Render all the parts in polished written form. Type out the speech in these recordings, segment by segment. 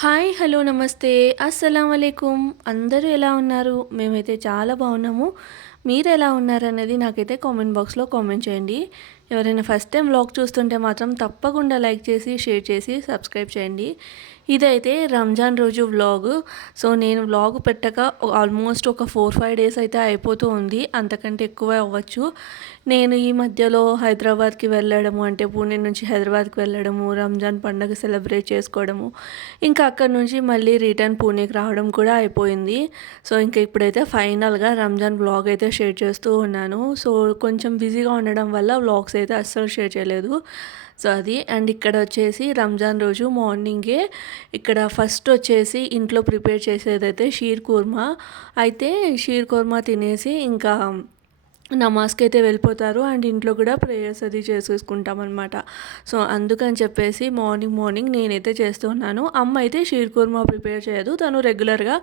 Hi! Hello! నమస్తే. అస్సలామలైకుం. అందరూ ఎలా ఉన్నారు? మేమైతే చాలా బాగున్నాము. మీరెలా ఉన్నారనేది నాకైతే కామెంట్ బాక్స్‌లో కామెంట్ చేయండి. ఎవరైనా ఫస్ట్ టైం వ్లాగ్ చూస్తుంటే మాత్రం తప్పకుండా లైక్ చేసి, షేర్ చేసి, సబ్స్క్రైబ్ చేయండి. ఇదైతే రంజాన్ రోజు వ్లాగు. సో, నేను వ్లాగ్ పెట్టక ఆల్మోస్ట్ ఒక 4, 5 డేస్ అయితే అయిపోతూ ఉంది. అంతకంటే ఎక్కువే అవ్వచ్చు. నేను ఈ మధ్యలో హైదరాబాద్‌కి వెళ్ళడము, అంటే పూణే నుంచి హైదరాబాద్‌కి వెళ్ళడము, రంజాన్ పండుగ సెలబ్రేట్ చేసుకోవడము, ఇంకా అక్కడి నుంచి మళ్ళీ రిటర్న్ పూణేకి రావడం కూడా అయిపోయింది. సో, ఇంకా ఇప్పుడైతే ఫైనల్‌గా రంజాన్ వ్లాగ్ అయితే షేర్ చేస్తూ ఉన్నాను. సో, కొంచెం బిజీగా ఉండడం వల్ల వ్లాగ్స్ అయితే అస్సలు షేర్ చేయలేదు. సో, అది అండ్ ఇక్కడ వచ్చేసి రంజాన్ రోజు మార్నింగే ఇక్కడ ఫస్ట్ వచ్చేసి ఇంట్లో ప్రిపేర్ చేసేదైతే షీర్ కుర్మా. అయితే షీర్ కుర్మా తినేసి ఇంకా నమాజ్కి అయితే వెళ్ళిపోతారు అండ్ ఇంట్లో కూడా ప్రేయర్స్ అది చేసేసుకుంటామన్నమాట. సో, అందుకని చెప్పేసి మార్నింగ్ నేనైతే చేస్తూ ఉన్నాను. అమ్మ అయితే షీర్ కుర్మా ప్రిపేర్ చేయదు. తను రెగ్యులర్గా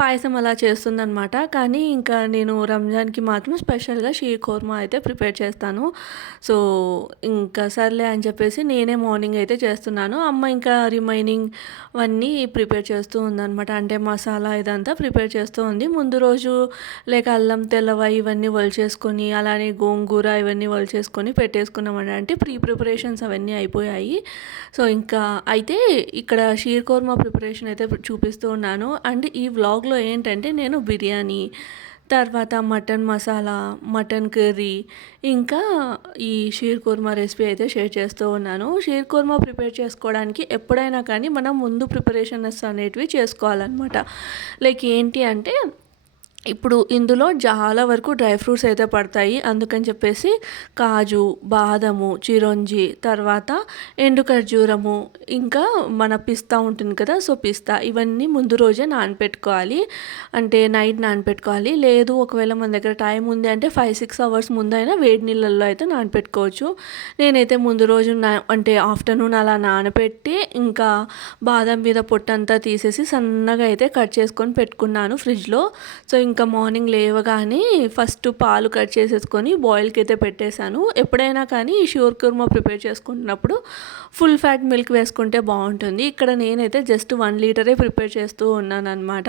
పాయసం అలా చేస్తుందన్నమాట. కానీ ఇంకా నేను రంజాన్కి మాత్రం స్పెషల్గా షీర్ కుర్మా అయితే ప్రిపేర్ చేస్తాను. సో, ఇంకా సర్లే అని చెప్పేసి నేనే మార్నింగ్ అయితే చేస్తున్నాను. అమ్మ ఇంకా రిమైనింగ్ అన్నీ ప్రిపేర్ చేస్తూ ఉందన్నమాట. అంటే మసాలా ఇదంతా ప్రిపేర్ చేస్తూ ఉంది. ముందు రోజు లేక అల్లం తెల్లవ ఇవన్నీ వలిచేసుకొని, అలానే గోంగూర ఇవన్నీ వలిచేసుకొని పెట్టేసుకున్నామండి. అంటే ప్రిపరేషన్స్ అవన్నీ అయిపోయాయి. సో, ఇంకా అయితే ఇక్కడ షీర్ కుర్మా ప్రిపరేషన్ అయితే చూపిస్తూ ఉన్నాను. అండ్ ఈ వ్లాగ్లో ఏంటంటే నేను బిర్యానీ, తర్వాత మటన్ మసాలా, మటన్ కర్రీ, ఇంకా ఈ షీర్ కుర్మా రెసిపీ అయితే షేర్ చేస్తూ ఉన్నాను. షీర్ కుర్మా ప్రిపేర్ చేసుకోవడానికి ఎప్పుడైనా కానీ మనం ముందు ప్రిపరేషన్స్ అనేటివి చేసుకోవాలన్నమాట. లైక్ ఏంటి అంటే ఇప్పుడు ఇందులో చాలా వరకు డ్రై ఫ్రూట్స్ అయితే పడతాయి. అందుకని చెప్పేసి కాజు, బాదము, చిరోంజి, తర్వాత ఎండు ఖర్జూరము, ఇంకా మన పిస్తా ఉంటుంది కదా, సో పిస్తా ఇవన్నీ ముందు రోజే నానపెట్టుకోవాలి. అంటే నైట్ నానపెట్టుకోవాలి. లేదు ఒకవేళ మన దగ్గర టైం ఉంది అంటే 5-6 అవర్స్ ముందైనా వేడి నీళ్ళల్లో అయితే నానపెట్టుకోవచ్చు. నేనైతే ముందు రోజు అంటే ఆఫ్టర్నూన్ అలా నానపెట్టి ఇంకా బాదం మీద పొట్టంతా తీసేసి సన్నగా అయితే కట్ చేసుకొని పెట్టుకున్నాను ఫ్రిడ్జ్లో. సో, ఇంకా మార్నింగ్ లేవగానే ఫస్ట్ పాలు కట్ చేసేసుకొని బాయిల్కి అయితే పెట్టేశాను. ఎప్పుడైనా కానీ ఈ షీర్ కుర్మా ప్రిపేర్ చేసుకుంటున్నప్పుడు ఫుల్ ఫ్యాట్ మిల్క్ వేసుకుంటే బాగుంటుంది. ఇక్కడ నేనైతే జస్ట్ 1 లీటరే ప్రిపేర్ చేస్తూ ఉన్నాను అనమాట.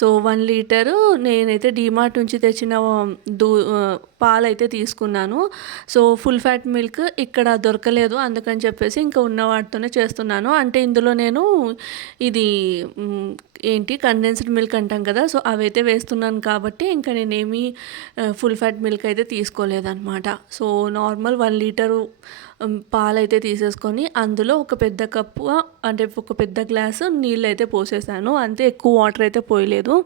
సో, 1 లీటరు నేనైతే డీమార్ట్ నుంచి తెచ్చిన పాలైతే తీసుకున్నాను. సో, ఫుల్ ఫ్యాట్ మిల్క్ ఇక్కడ దొరకలేదు. అందుకని చెప్పేసి ఇంకా ఉన్న వాటితోనే చేస్తున్నాను. అంటే ఇందులో నేను ఇది ఏంటి కండెన్స్డ్ మిల్క్ అంటాం కదా, సో అవైతే వేస్తున్నాను కాబట్టి ఇంకా నేనేమి ఫుల్ ఫ్యాట్ మిల్క్ అయితే తీసుకోలేదన్నమాట. సో, నార్మల్ 1 లీటరు పాలైతే తీసేసుకొని అందులో ఒక పెద్ద కప్పు అంటే ఒక పెద్ద గ్లాసు నీళ్ళు అయితే పోసేసాను. అంతే, ఎక్కువ వాటర్ అయితే పోయలేదు.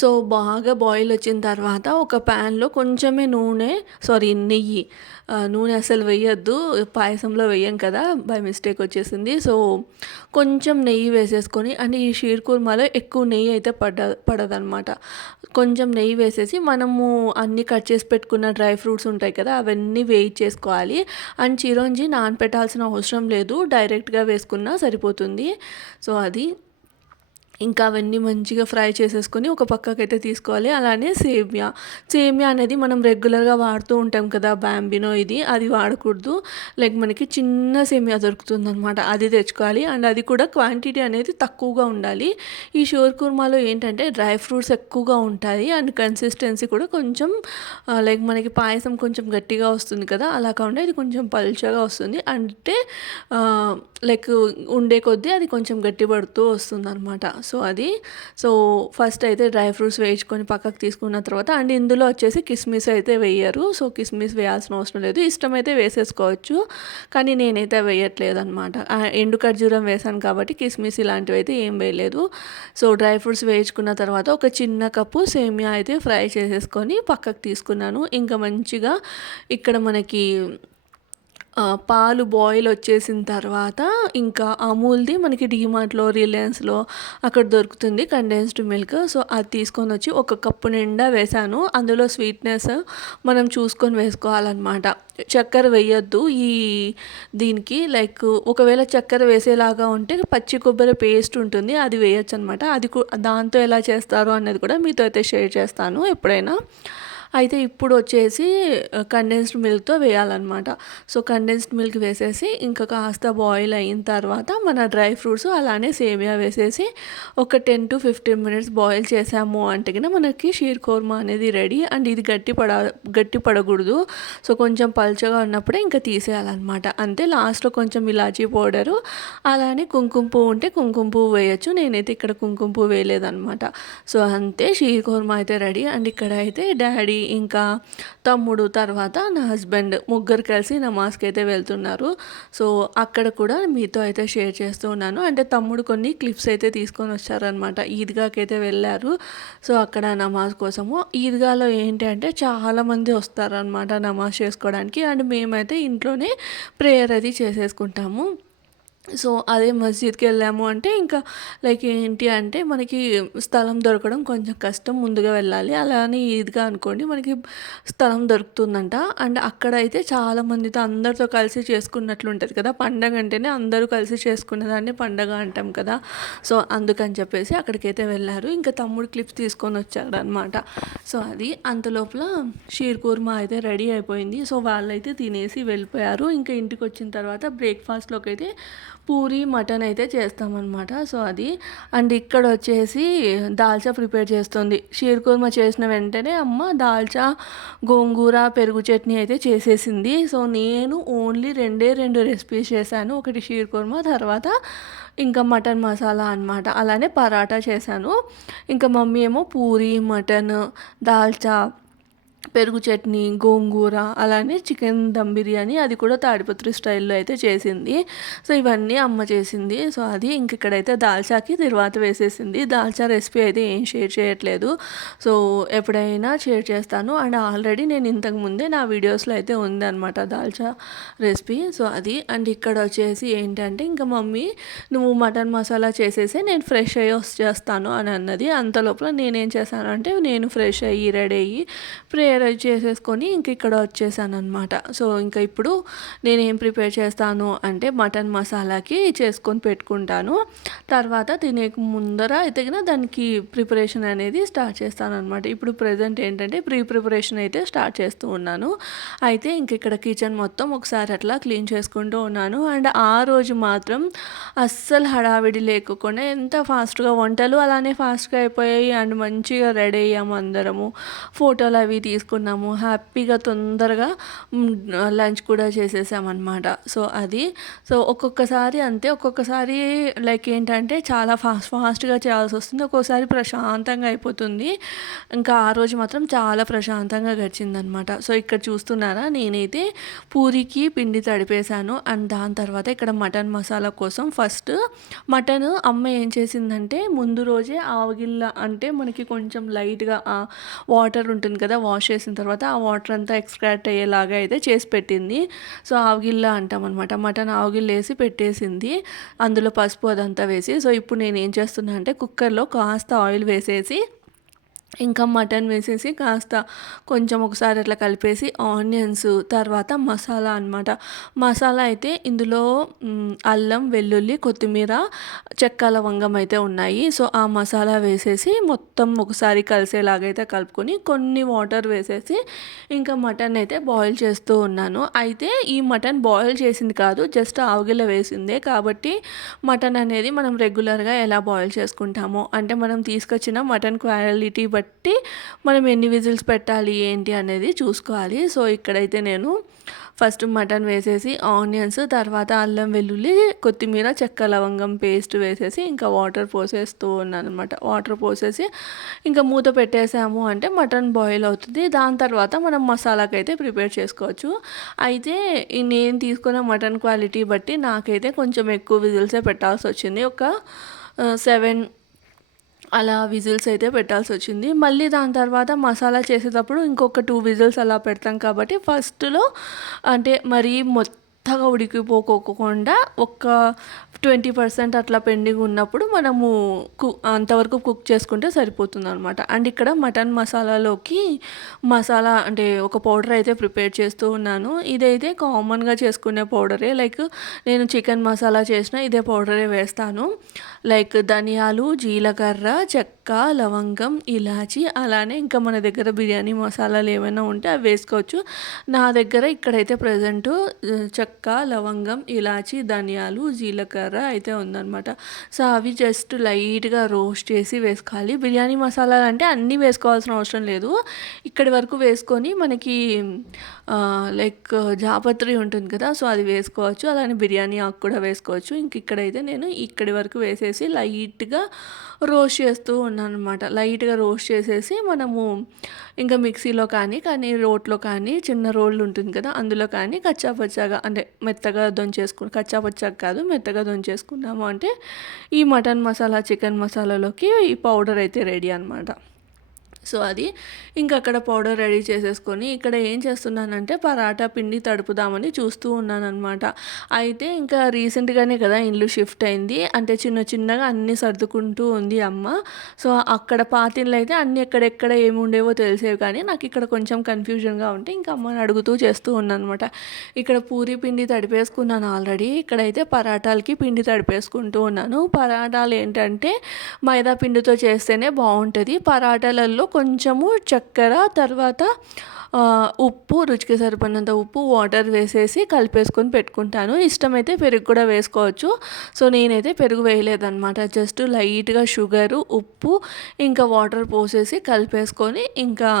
సో, బాగా బాయిల్ వచ్చిన తర్వాత ఒక ప్యాన్లో కొంచెమే నెయ్యి, నూనె అసలు వేయొద్దు, పాయసంలో వేయం కదా, బై మిస్టేక్ వచ్చేసింది. సో, కొంచెం నెయ్యి వేసేసుకొని, అంటే ఈ షీర్ కుర్మాలో ఎక్కువ నెయ్యి అయితే పడదనమాట. కొంచెం నెయ్యి వేసేసి మనము అన్నీ కట్ చేసి పెట్టుకున్న డ్రై ఫ్రూట్స్ ఉంటాయి కదా, అవన్నీ వేయించేసుకోవాలి. అండ్ చిరోంజి నానపెట్టాల్సిన అవసరం లేదు, డైరెక్ట్గా వేసుకున్నా సరిపోతుంది. సో, అది ఇంకా అవన్నీ మంచిగా ఫ్రై చేసేసుకొని ఒక పక్కకైతే తీసుకోవాలి. అలానే సేమియా అనేది మనం రెగ్యులర్గా వాడుతూ ఉంటాం కదా, బ్యాంబినో అది వాడకూడదు. లైక్ మనకి చిన్న సేమియా దొరుకుతుందనమాట, అది తెచ్చుకోవాలి. అండ్ అది కూడా క్వాంటిటీ అనేది తక్కువగా ఉండాలి. ఈ షీర్ కుర్మాలో ఏంటంటే డ్రై ఫ్రూట్స్ ఎక్కువగా ఉంటాయి అండ్ కన్సిస్టెన్సీ కూడా కొంచెం లైక్ మనకి పాయసం కొంచెం గట్టిగా వస్తుంది కదా, అలా కాకుండా ఇది కొంచెం పల్చగా వస్తుంది. అంటే లైక్ ఉండే కొద్దీ అది కొంచెం గట్టి పడుతూ వస్తుంది అనమాట. సో ఫస్ట్ అయితే డ్రై ఫ్రూట్స్ వేయించుకొని పక్కకు తీసుకున్న తర్వాత, అండ్ ఇందులో వచ్చేసి కిస్మిస్ అయితే వేయరు. సో, కిస్మిస్ వేయాల్సిన అవసరం లేదు, ఇష్టమైతే వేసేసుకోవచ్చు, కానీ నేనైతే వేయట్లేదు అనమాట. ఎండు ఖర్జూరం వేసాను కాబట్టి కిస్మిస్ ఇలాంటివి అయితే ఏం వేయలేదు. సో, డ్రై ఫ్రూట్స్ వేయించుకున్న తర్వాత ఒక చిన్న కప్పు సేమియా అయితే ఫ్రై చేసేసుకొని పక్కకు తీసుకున్నాను. ఇంకా మంచిగా ఇక్కడ మనకి పాలు బాయిల్ వచ్చేసిన తర్వాత ఇంకా అమూల్ది మనకి డీమార్ట్లో, రిలయన్స్లో అక్కడ దొరుకుతుంది కండెన్స్డ్ మిల్క్. సో, అది తీసుకొని వచ్చి ఒక కప్పు నిండా వేసాను. అందులో స్వీట్నెస్ మనం చూసుకొని వేసుకోవాలన్నమాట. చక్కెర వేయొద్దు దీనికి. లైక్ ఒకవేళ చక్కెర వేసేలాగా ఉంటే పచ్చి కొబ్బరి పేస్ట్ ఉంటుంది, అది వేయొచ్చు అనమాట. దాంతో ఎలా చేస్తారో అనేది కూడా మీతో అయితే షేర్ చేస్తాను ఎప్పుడైనా. అయితే ఇప్పుడొచ్చేసి కండెన్స్డ్ మిల్క్‌తో వేయాలనమాట. సో, కండెన్స్డ్ మిల్క్ వేసేసి ఇంకా కాస్త బాయిల్ అయిన తర్వాత మన డ్రై ఫ్రూట్స్ అలానే సేమియా వేసేసి ఒక 10-15 మినిట్స్ బాయిల్ చేసాము అంటే గిన మనకి షీర్ కుర్మా అనేది రెడీ. అండ్ ఇది గట్టి పడకూడదు. సో, కొంచెం పల్చగా ఉన్నప్పుడే ఇంకా తీసేయాలనమాట. అంతే లాస్ట్‌లో కొంచెం ఇలాచీ పౌడరు అలానే కుంకుమ పువ్వు ఉంటే కుంకుమ పువ్వు వేయొచ్చు. నేనైతే ఇక్కడ కుంకుమ పువ్వు వేయలేదనమాట. సో, అంతే షీర్ కుర్మా అయితే రెడీ. అండ్ ఇక్కడ అయితే డాడీ ఇంకా తమ్ముడు తర్వాత నా హస్బెండ్ ముగ్గురు కలిసి నమాజ్కి అయితే వెళ్తున్నారు. సో, అక్కడ కూడా మీతో అయితే షేర్ చేస్తూ ఉన్నాను. అంటే తమ్ముడు కొన్ని క్లిప్స్ అయితే తీసుకొని వచ్చారనమాట. ఈద్గాకి అయితే వెళ్ళారు. సో, అక్కడ నమాజ్ కోసము ఈద్గాలో ఏంటి అంటే చాలామంది వస్తారనమాట నమాజ్ చేసుకోవడానికి. అండ్ మేమైతే ఇంట్లోనే ప్రేయర్ అది చేసేసుకుంటాము. సో, అదే మస్జిద్‌కి వెళ్ళాము అంటే ఇంకా లైక్ ఏంటి అంటే మనకి స్థలం దొరకడం కొంచెం కష్టం. ముందుగా వెళ్ళాలి. అలా అని ఈద్‌గా అనుకోండి మనకి స్థలం దొరుకుతుందంట. అండ్ అక్కడైతే చాలా మందితో అందరితో కలిసి చేసుకున్నట్లు ఉంటది కదా! పండగ అంటేనే అందరూ కలిసి చేసుకునేదాన్ని పండగ అంటాం కదా! సో, అందుకని చెప్పేసి అక్కడికైతే వెళ్ళారు. ఇంకా తమ్ముడు క్లిప్స్ తీసుకొని వచ్చాడనమాట. సో, అది అంతలోపల షీర్ కుర్మా అయితే రెడీ అయిపోయింది. సో, వాళ్ళైతే తినేసి వెళ్ళిపోయారు. ఇంకా ఇంటికొచ్చిన తర్వాత బ్రేక్‌ఫాస్ట్‌లోకి అయితే పూరి, మటన్ అయితే చేస్తామన్నమాట. సో, అది. అండ్ ఇక్కడొచ్చేసి దాల్చా ప్రిపేర్ చేస్తుంది. షీర్ కుర్మా చేసిన వెంటనే అమ్మ దాల్చా, గోంగూర, పెరుగు చట్నీ అయితే చేసేసింది. సో, నేను ఓన్లీ 2 రెసిపీస్ చేశాను. ఒకటి షీర్ కుర్మా, తర్వాత ఇంకా మటన్ మసాలా అనమాట. అలానే పరాటా చేశాను. ఇంకా మమ్మీ ఏమో పూరి, మటన్, దాల్చా, పెరుగు చట్నీ, గోంగూర అలానే చికెన్ దమ్ బిర్యానీ అది కూడా తాడిపత్రి స్టైల్‌లో అయితే చేసింది. సో, ఇవన్నీ అమ్మ చేసింది. సో, అది ఇంక ఇక్కడైతే దాల్చాకి తిరువాత వేసేసింది. దాల్చా రెసిపీ అయితే ఏం షేర్ చేయట్లేదు. సో, ఎప్పుడైనా షేర్ చేస్తాను. అండ్ ఆల్రెడీ నేను ఇంతకు ముందే నా వీడియోస్‌లో అయితే ఉందనమాట దాల్చా రెసిపీ. సో, అది. అండ్ ఇక్కడ వచ్చేసి ఏంటంటే ఇంక మమ్మీ నువ్వు మటన్ మసాలా చేసేసి నేను ఫ్రెష్ అయ్యి వచ్చేస్తాను అని అన్నది. అంత లోపల నేనేం చేశానంటే నేను ఫ్రెష్ అయ్యి రెడీ అయ్యి ప్రేయర్ చేసేసుకొని ఇంక ఇక్కడ వచ్చేసాననమాట. సో, ఇంకా ఇప్పుడు నేనేం ప్రిపేర్ చేస్తాను అంటే మటన్ మసాలాకి చేసుకొని పెట్టుకుంటాను. తర్వాత తినేక ముందర అయితే గిన దానికి ప్రిపరేషన్ అనేది స్టార్ట్ చేస్తాననమాట. ఇప్పుడు ప్రెజెంట్ ఏంటంటే ప్రిపరేషన్ అయితే స్టార్ట్ చేస్తూ ఉన్నాను. అయితే ఇంక ఇక్కడ కిచెన్ మొత్తం ఒకసారి అట్లా క్లీన్ చేసుకుంటూ ఉన్నాను. అండ్ ఆ రోజు మాత్రం అస్సలు హడావిడి లేకోకుండా ఎంత ఫాస్ట్‌గా వంటలు అలానే ఫాస్ట్‌గా అయిపోయాయి. అండ్ మంచిగా రెడీ అయ్యాము అందరము. ఫోటోలు అవి తీసుకున్నాము. హ్యాపీగా తొందరగా లంచ్ కూడా చేసేసామన్నమాట. సో, అది. సో, ఒక్కొక్కసారి అంతే. ఒక్కొక్కసారి లైక్ ఏంటంటే చాలా ఫాస్ట్‌గా చేయాల్సొస్తుంది. ఒక్కోసారి ప్రశాంతంగా అయిపోతుంది. ఇంకా ఆ రోజు మాత్రం చాలా ప్రశాంతంగా గడిచిందనమాట. సో, ఇక్కడ చూస్తున్నారా నేనైతే పూరికి పిండి తడిపేశాను. అండ్ దాని తర్వాత ఇక్కడ మటన్ మసాలా కోసం ఫస్ట్ మటన్ అమ్మ ఏం చేసిందంటే ముందు రోజే ఆవగిల్ల అంటే మనకి కొంచెం లైట్‌గా వాటర్ ఉంటుంది కదా! వాష్ చేసిన తర్వాత ఆ వాటర్ అంతా ఎక్స్‌ట్రాక్ట్ అయ్యేలాగా అయితే చేసి పెట్టింది. సో, ఆవగిల్ల అంటామనమాట. మటన్ ఆవగిల్లేసి పెట్టేసింది. అందులో పసుపు అదంతా వేసి. సో, ఇప్పుడు నేనేం చేస్తున్నా అంటే కుక్కర్‌లో కాస్త ఆయిల్ వేసేసి ఇంకా మటన్ వేసేసి కాస్త కొంచెం ఒకసారి అట్లా కలిపేసి ఆనియన్స్ తర్వాత మసాలా అనమాట. మసాలా అయితే ఇందులో అల్లం, వెల్లుల్లి, కొత్తిమీర, చెక్క, లవంగం అయితే ఉన్నాయి. సో, ఆ మసాలా వేసేసి మొత్తం ఒకసారి కలిసేలాగైతే కలుపుకొని కొన్ని వాటర్ వేసేసి ఇంకా మటన్ అయితే బాయిల్ చేస్తూ ఉన్నాను. అయితే ఈ మటన్ బాయిల్ చేసింది కాదు, జస్ట్ ఆవగిల్ల వేసిందే. కాబట్టి మటన్ అనేది మనం రెగ్యులర్‌గా ఎలా బాయిల్ చేసుకుంటామో అంటే మనం తీసుకొచ్చిన మటన్ క్వాలిటీ బట్టి మనం ఎన్ని విజిల్స్ పెట్టాలి ఏంటి అనేది చూసుకోవాలి. సో, ఇక్కడైతే నేను ఫస్ట్ మటన్ వేసేసి ఆనియన్స్ తర్వాత అల్లం, వెల్లుల్లి, కొత్తిమీర, చెక్క, లవంగం పేస్ట్ వేసేసి ఇంకా వాటర్ పోసేస్తూ ఉన్నానన్నమాట. వాటర్ పోసేసి ఇంకా మూత పెట్టేసాము అంటే మటన్ బాయిల్ అవుతుంది. దాని తర్వాత మనం మసాలాకైతే ప్రిపేర్ చేసుకోవచ్చు. అయితే నేను తీసుకున్న మటన్ క్వాలిటీ బట్టి నాకైతే కొంచెం ఎక్కువ విజిల్సే పెట్టాల్సొచ్చింది. ఒక 7 అలా విజిల్స్ అయితే పెట్టాల్సొచ్చింది. మళ్ళీ దాని తర్వాత మసాలా చేసేటప్పుడు ఇంకొక 2 విజిల్స్ అలా పెడతాం కాబట్టి ఫస్ట్‌లో అంటే మరీ మెత్తగా ఉడికిపోకోకుండా ఒక 20% అట్లా పెండింగ్ ఉన్నప్పుడు మనము అంతవరకు కుక్ చేసుకుంటే సరిపోతుందనమాట. అండ్ ఇక్కడ మటన్ మసాలాలోకి మసాలా అంటే ఒక పౌడర్ అయితే ప్రిపేర్ చేస్తూ ఉన్నాను. ఇదైతే కామన్గా చేసుకునే పౌడరే. లైక్ నేను చికెన్ మసాలా చేసిన ఇదే పౌడరే వేస్తాను. లైక్ ధనియాలు, జీలకర్ర, చెక్క, లవంగం, ఇలాచి, అలానే ఇంకా మన దగ్గర బిర్యానీ మసాలాలు ఏమైనా ఉంటే అవి వేసుకోవచ్చు. నా దగ్గర ఇక్కడైతే ప్రజెంట్ చెక్క, లవంగం, ఇలాచి, ధనియాలు, జీలకర్ర అయితే ఉందన్నమాట. సో అవి జస్ట్ లైట్గా రోస్ట్ చేసి వేసుకోవాలి. బిర్యానీ మసాలాలు అంటే అన్నీ వేసుకోవాల్సిన అవసరం లేదు. ఇక్కడి వరకు వేసుకొని మనకి లైక్ జాపత్రి ఉంటుంది కదా, సో అది వేసుకోవచ్చు. అలానే బిర్యానీ ఆకు కూడా వేసుకోవచ్చు. ఇంక ఇక్కడైతే నేను ఇక్కడి వరకు వేసేసి లైట్గా రోస్ట్ చేస్తూ ఉన్నాను అనమాట. లైట్గా రోస్ట్ చేసేసి మనము ఇంకా మిక్సీలో కానీ రోట్లో కానీ చిన్న రోళ్ళు ఉంటుంది కదా, అందులో కానీ కచ్చాపచ్చాగా అంటే మెత్తగా కచ్చాపచ్చాగా కాదు మెత్తగా దొంచేసుకున్నాము అంటే ఈ మటన్ మసాలా, చికెన్ మసాలాలోకి ఈ పౌడర్ అయితే రెడీ అనమాట. సో అది ఇంకా అక్కడ పౌడర్ రెడీ చేసేసుకొని ఇక్కడ ఏం చేస్తున్నానంటే పరాటా పిండి తడుపుదామని చూస్తూ ఉన్నానన్నమాట. అయితే ఇంకా రీసెంట్గానే కదా ఇల్లు షిఫ్ట్ అయింది, అంటే చిన్నగా అన్నీ సర్దుకుంటూ ఉంది అమ్మ. సో అక్కడ పాతిళ్ళు అయితే అన్నీ ఎక్కడెక్కడ ఏమి ఉండేవో తెలిసేవి, కానీ నాకు ఇక్కడ కొంచెం కన్ఫ్యూజన్గా ఉంటే ఇంకా అమ్మని అడుగుతూ చేస్తూ ఉన్నాను అనమాట. ఇక్కడ పూరి పిండి తడిపేసుకున్నాను ఆల్రెడీ. ఇక్కడైతే పరాటాలకి పిండి తడిపేసుకుంటూ ఉన్నాను. పరాటాలు ఏంటంటే మైదా పిండితో చేస్తేనే బాగుంటుంది. పరాటాలలో కొంచెము చక్కెర, తర్వాత ఉప్పు, రుచికి సరిపడినంత ఉప్పు, వాటర్ వేసేసి కలిపేసుకొని పెట్టుకుంటాను. ఇష్టమైతే పెరుగు కూడా వేసుకోవచ్చు. సో నేనైతే పెరుగు వేయలేదన్నమాట. జస్ట్ లైట్గా షుగరు, ఉప్పు, ఇంకా వాటర్ పోసేసి కలిపేసుకొని ఇంకా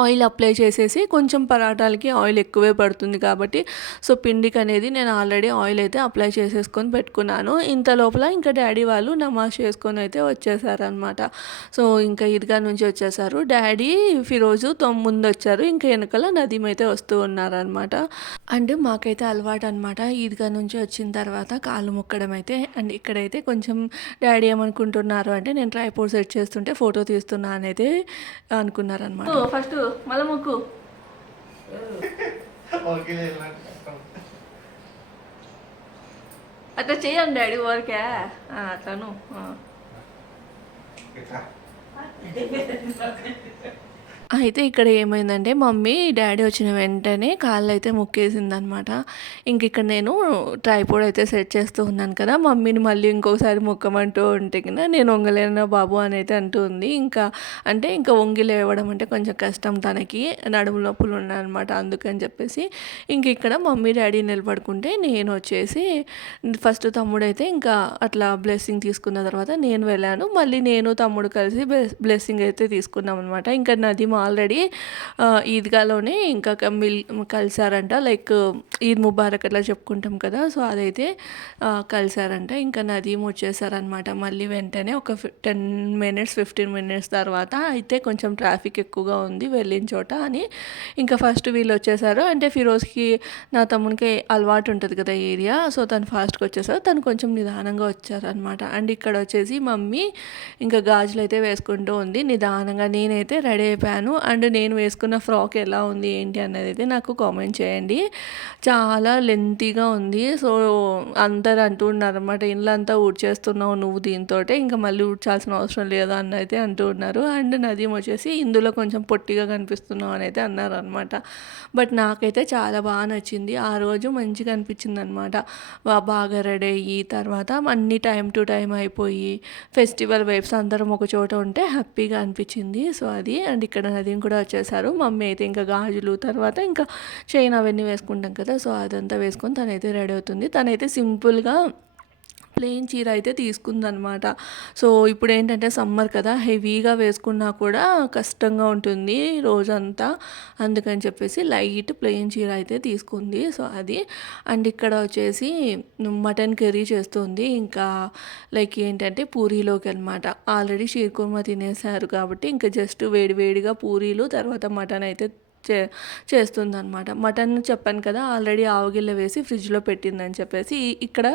ఆయిల్ అప్లై చేసేసి, కొంచెం పరాటాలకి ఆయిల్ ఎక్కువే పడుతుంది కాబట్టి సో పిండికి అనేది నేను ఆల్రెడీ ఆయిల్ అయితే అప్లై చేసేసుకొని పెట్టుకున్నాను. ఇంత లోపల ఇంకా డాడీ వాళ్ళు నమాజ్ చేసుకొని అయితే వచ్చేసారనమాట. సో ఇంకా ఈద్గా నుంచి వచ్చేసారు. డాడీ ఫిరోజు ముందు వచ్చారు, ఇంకా వెనకాల నదీం అయితే వస్తూ ఉన్నారనమాట. అండ్ మాకైతే అలవాటు అనమాట ఈద్గా నుంచి వచ్చిన తర్వాత కాళ్ళు మొక్కడం అయితే. అండ్ ఇక్కడైతే కొంచెం డాడీ ఏమనుకుంటున్నారు అంటే నేను ట్రైపోడ్ సెట్ చేస్తుంటే ఫోటో తీస్తున్నా అని అయితే అనుకున్నారనమాట. ఫస్ట్ మళ్ళీ మొక్కు అట్లా చేయండి డాడీ ఊరికే అట్లను. అయితే ఇక్కడ ఏమైందంటే మమ్మీ డాడీ వచ్చిన వెంటనే కాళ్ళు అయితే మొక్కేసిందనమాట. ఇంక ఇక్కడ నేను ట్రైపోడ్ అయితే సెట్ చేస్తూ ఉన్నాను కదా, మమ్మీని మళ్ళీ ఇంకొకసారి మొక్కమంటూ ఉంటే కదా నేను వంగలేను బాబు అని అయితే అంటూ ఉంది. ఇంకా వంగి లేవడం అంటే కొంచెం కష్టం తనకి, నడుము నొప్పులు ఉన్నాయన్నమాట. అందుకని చెప్పేసి ఇంక ఇక్కడ మమ్మీ డాడీ నిలబడుకుంటే నేను వచ్చేసి ఫస్ట్ తమ్ముడైతే ఇంకా అట్లా బ్లెస్సింగ్ తీసుకున్న తర్వాత నేను వెళ్ళాను. మళ్ళీ నేను తమ్ముడు కలిసి బ్లెస్సింగ్ అయితే తీసుకున్నాం అనమాట. ఇంకా నది ఆల్రెడీ ఈద్గాలోనే ఇంకా కలిసారంట. లైక్ ఈద్ ముబారక్ అట్లా చెప్పుకుంటాం కదా, సో అదైతే కలిసారంట. ఇంకా నదీం వచ్చేసారనమాట. మళ్ళీ వెంటనే ఒక 15 మినిట్స్ తర్వాత అయితే కొంచెం ట్రాఫిక్ ఎక్కువగా ఉంది వెళ్ళిన చోట అని ఇంకా ఫస్ట్ వీళ్ళు వచ్చేసారు. అంటే ఫిరోజ్కి నా తమ్మునికి అలవాటు ఉంటుంది కదా ఏరియా, సో తను ఫాస్ట్గా వచ్చేసారు, తను కొంచెం నిదానంగా వచ్చారనమాట. అండ్ ఇక్కడ వచ్చేసి మమ్మీ ఇంకా గాజులు అయితే వేసుకుంటూ ఉంది నిదానంగా. నేనైతే రెడీ అయిపోయాను. అండ్ నేను వేసుకున్న ఫ్రాక్ ఎలా ఉంది ఏంటి అన్నది అయితే నాకు కామెంట్ చేయండి. చాలా లెంతీగా ఉంది. సో అందరు అంటూ ఉన్నారు అనమాట, ఇల్లు అంతా ఊడ్చేస్తున్నావు నువ్వు దీంతో, ఇంకా మళ్ళీ ఊడ్చాల్సిన అవసరం లేదా అని అయితే అంటూ ఉన్నారు. అండ్ నదీం వచ్చేసి ఇందులో కొంచెం పొట్టిగా కనిపిస్తున్నావు అని అయితే అన్నారు అనమాట. బట్ నాకైతే చాలా బాగా నచ్చింది. ఆ రోజు మంచిగా అనిపించింది అనమాట. బాగా రెడీ అయ్యి తర్వాత అన్ని టైం టు టైం అయిపోయి ఫెస్టివల్ వైబ్స్ అందరం ఒక చోట ఉంటే హ్యాపీగా అనిపించింది. సో అది. అండ్ ఇక్కడ నదీం కూడా వచ్చేసారు. మమ్మీ అయితే ఇంకా గాజులు తర్వాత ఇంకా చైన్ అవన్నీ వేసుకుంటాం కదా, సో అదంతా వేసుకొని తనైతే రెడీ అవుతుంది. తనైతే సింపుల్గా ప్లెయిన్ చీర అయితే తీసుకుందనమాట. సో ఇప్పుడు ఏంటంటే సమ్మర్ కదా, హెవీగా వేసుకున్నా కూడా కష్టంగా ఉంటుంది రోజంతా, అందుకని చెప్పేసి లైట్ ప్లెయిన్ చీర అయితే తీసుకుంది. సో అది. అండ్ ఇక్కడ వచ్చేసి మటన్ కర్రీ చేస్తుంది. ఇంకా లైక్ ఏంటంటే పూరీలోకి అనమాట. ఆల్రెడీ షీర్ కుర్మా తినేసారు కాబట్టి ఇంకా జస్ట్ వేడివేడిగా పూరీలు తర్వాత మటన్ అయితే చే చేస్తుందనమాట. మటన్ చెప్పాను కదా ఆల్రెడీ ఆవగిల్ల వేసి ఫ్రిడ్జ్‌లో పెట్టిందని చెప్పేసి, ఇక్కడ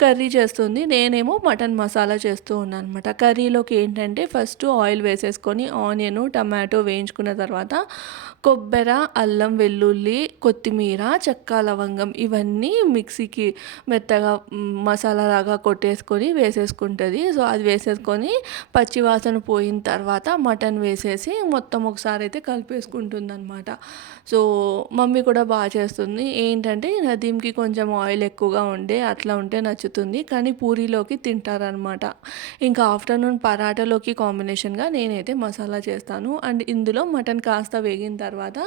కర్రీ చేస్తుంది. నేనేమో మటన్ మసాలా చేస్తూ ఉన్నాననమాట. కర్రీలోకి ఏంటంటే ఫస్ట్ ఆయిల్ వేసేసుకొని ఆనియను, టమాటో వేయించుకున్న తర్వాత కొబ్బెర, అల్లం, వెల్లుల్లి, కొత్తిమీర, చెక్క, లవంగం ఇవన్నీ మిక్సీకి మెత్తగా మసాలాలాగా కొట్టేసుకొని వేసేసుకుంటది. సో, అది వేసేసుకొని పచ్చి వాసన పోయిన తర్వాత మటన్ వేసేసి మొత్తం ఒకసారి అయితే కలిపేసుకుంటుందనమాట. సో, మమ్మీ కూడా చేస్తుంది. ఏంటంటే నదీమ్‌కి కొంచెం ఆయిల్ ఎక్కువగా అట్లా ఉంటే నచ్చుతుంది. కానీ పూరీలోకి తింటారనమాట. ఇంకా ఆఫ్టర్‌నూన్ పరాటాలోకి కాంబినేషన్‌గా నేనైతే మసాలా చేస్తాను. అండ్ ఇందులో మటన్ కాస్త వేగిన తర్వాత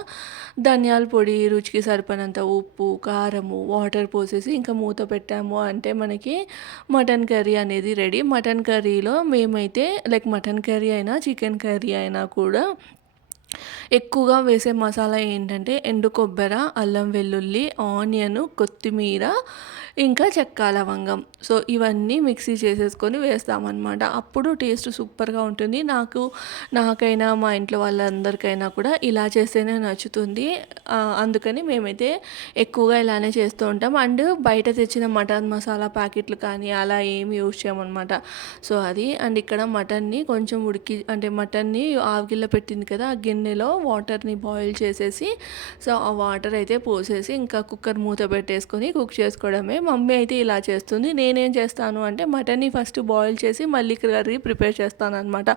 ధనియాల పొడి, రుచికి సరిపడినంత ఉప్పు, కారము, వాటర్ పోసేసి ఇంకా మూత పెట్టాము అంటే మనకి మటన్ కర్రీ అనేది రెడీ. మటన్ కర్రీలో మేమైతే లైక్ మటన్ కర్రీ అయినా, చికెన్ కర్రీ అయినా కూడా ఎక్కువగా వేసే మసాలా ఏంటంటే ఎండు కొబ్బెర, అల్లం వెల్లుల్లి, ఆనియను, కొత్తిమీర, ఇంకా చెక్క, లవంగం. సో, ఇవన్నీ మిక్సీ చేసేసుకొని వేస్తామన్నమాట. అప్పుడు టేస్ట్ సూపర్‌గా ఉంటుంది. నాకైనా మా ఇంట్లో వాళ్ళందరికైనా కూడా ఇలా చేస్తేనే నచ్చుతుంది. అందుకని మేమైతే ఎక్కువగా ఇలానే చేస్తూ ఉంటాం. అండ్ బయట తెచ్చిన మటన్ మసాలా ప్యాకెట్లు కానీ అలా ఏమి యూజ్ చేయమన్నమాట. సో, అది అండ్ ఇక్కడ మటన్ని కొంచెం అంటే మటన్ని ఆవగిల్ల పెట్టింది కదా ఆ గిన్నెలో వాటర్ని బాయిల్ చేసేసి, సో, ఆ వాటర్ అయితే పోసేసి ఇంకా కుక్కర్ మూత పెట్టేసుకొని కుక్ చేసుకోవడమే. మమ్మీ అయితే ఇలా చేస్తుంది. నేనేం చేస్తాను అంటే మటన్ని ఫస్ట్ బాయిల్ చేసి మళ్ళీ కర్రీ ప్రిపేర్ చేస్తానన్నమాట.